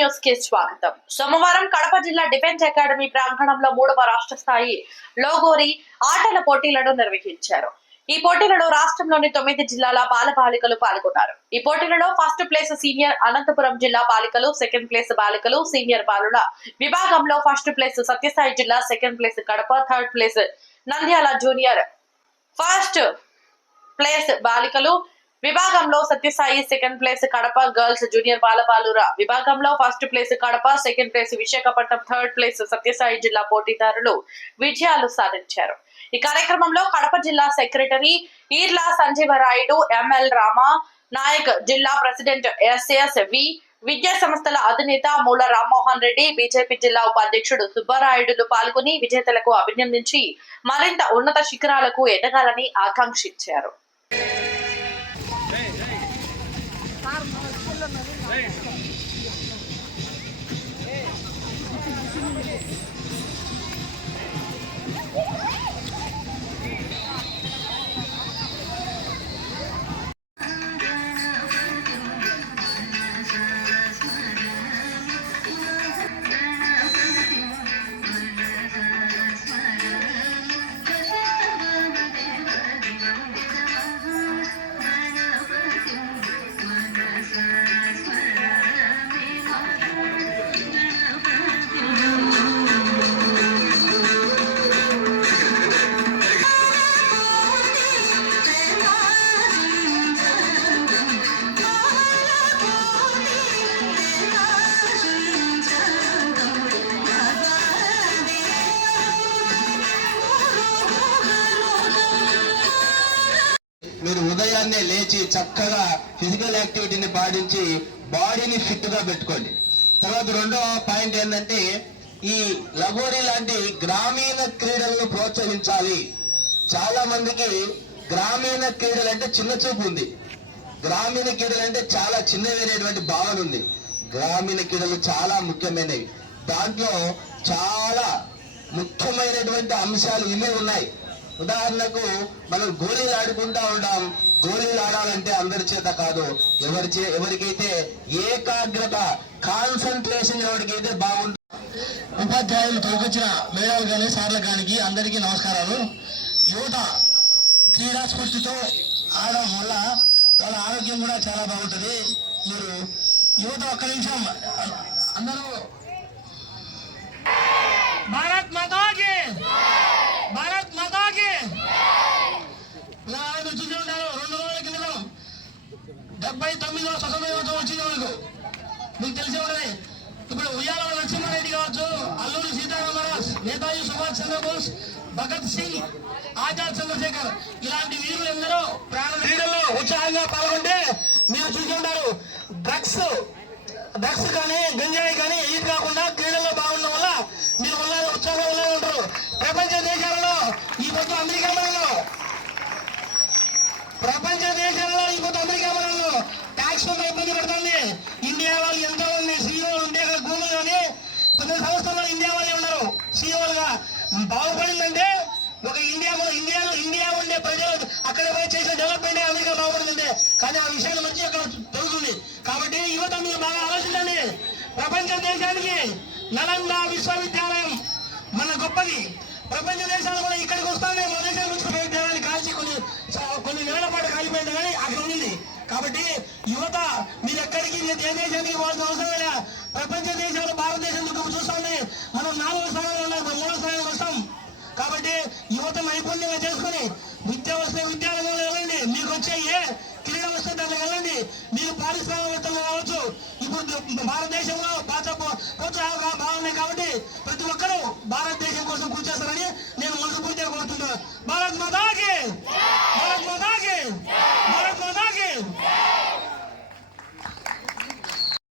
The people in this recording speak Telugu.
న్యూస్కి స్వాగతం. సోమవారం కడప జిల్లా డిఫెన్స్ అకాడమీ ప్రాంగణంలో మూడవ రాష్ట్ర స్థాయి లోగోరి ఆటల పోటీలను నిర్వహించారు. ఈ పోటీలలో రాష్ట్రంలోని తొమ్మిది జిల్లాల బాలబాలికలు పాల్గొన్నారు. ఈ పోటీలలో ఫస్ట్ ప్లేస్ సీనియర్ అనంతపురం జిల్లా బాలికలు సెకండ్ ప్లేస్ బాలికలు సీనియర్ బాలుల విభాగంలో ఫస్ట్ ప్లేస్ సత్యసాయి జిల్లా second place Kadapa third place Nandyal junior. First place బాలికలు విభాగంలో Sathya Sai second place Kadapa girls junior బాలబాలుర. విభాగంలో first place Kadapa second place Visakhapatnam third place Sathya Sai జిల్లా పోటీదారులు విజయాలు సాధించారు. ఈ కార్యక్రమంలో కడప జిల్లా secretary Eerla Sanjeevarayudu M L Rama Naik జిల్లా ప్రెసిడెంట్ ఎస్ఎస్ వి విద్యా సంస్థల అధినేత మూల రామ్మోహన్ రెడ్డి బీజేపీ జిల్లా ఉపాధ్యక్షుడు సుబ్బారాయుడులు పాల్గొని విజేతలకు అభినందించి మరింత ఉన్నత శిఖరాలకు ఎదగాలని ఆకాంక్షించారు. ఉదయాన్నే లేచి చక్కగా ఫిజికల్ యాక్టివిటీని పాటించి బాడీని ఫిట్గా పెట్టుకోండి. తర్వాత రెండవ పాయింట్ ఏంటంటే ఈ లగోరీ లాంటి గ్రామీణ క్రీడలను ప్రోత్సహించాలి. చాలా మందికి గ్రామీణ క్రీడలు అంటే చిన్న చూపు ఉంది. గ్రామీణ క్రీడలు అంటే చాలా చిన్నవైనటువంటి భావన ఉంది. గ్రామీణ క్రీడలు చాలా ముఖ్యమైనవి. దాంట్లో చాలా ముఖ్యమైనటువంటి అంశాలు ఇవి ఉన్నాయి. ఉదాహరణకు మనం గోళీలు ఆడుకుంటా ఉంటాం. గోళీలు ఆడాలంటే అందరి చేత కాదు. ఎవరి చే ఎవరికైతే ఏకాగ్రత కాన్సన్ట్రేషన్ ఎవరికైతే బాగుంటుంది ఉపాధ్యాయులు తోకొచ్చిన మేడాలు కానీ సార్ల కానికి అందరికీ నమస్కారాలు. యువత క్రీడా స్ఫూర్తితో ఆడడం వల్ల వాళ్ళ ఆరోగ్యం కూడా చాలా బాగుంటుంది. మీరు యువత ఒక్క నిమిషం సుభాష్ చంద్రబోస్ భగత్ సింగ్ ఆజాద్ చంద్రశేఖర్. ఇలాంటి వీరులందరూ ఎందరో ప్రాణ క్రీడల్లో ఉత్సాహంగా పాల్గొంటే మీరు చూసుకుంటారు. డ్రగ్స్ డ్రగ్స్ కానీ గంజాయి కానీ ఇది కాకుండా క్రీడల్లో బాగుండడం వల్ల మీరు ఉన్నారు ఉత్సాహంగా ఉన్నారు ఉంటారు. ప్రపంచ దేశాలలో ఈ పొద్దు అమెరికా మనలో. ప్రపంచ దేశాల్లో ఇంకొక అమెరికా మనలో. ట్యాక్స్ ఇబ్బంది పడుతుంది. ఇండియా వాళ్ళు ఎంతో మంది సీఈఓలు ఉంటే అక్కడ గూగుల్ కానీ కొన్ని సంస్థల్లో ఇండియా వాళ్ళే ఉన్నారు సీఈఓలుగా బాగుపడిందంటే ఒక ఇండియా ఇండియాలో ఇండియా ఉండే ప్రజలు అక్కడ పోయి చేసిన డెవలప్మెంట్ అమెరికా బాగుపడిందంటే. కానీ ఆ విషయాన్ని మంచి అక్కడ జరుగుతుంది. కాబట్టి యువత మీరు బాగా ఆలోచించండి. ప్రపంచ దేశానికి నలంద విశ్వవిద్యాలయం మన గొప్పది. ప్రపంచ దేశాలు కూడా ఇక్కడికి వస్తానే మన దేశం విశ్వవిద్యాలయాన్ని కాల్చి కొన్ని కొన్ని నెలల పాటు కాలిపోయింది కానీ అక్కడ ఉంది. కాబట్టి యువత మీరు ఎక్కడికి ఏ దేశానికి పోవాల్సిన అవసరం లేదా? ఏ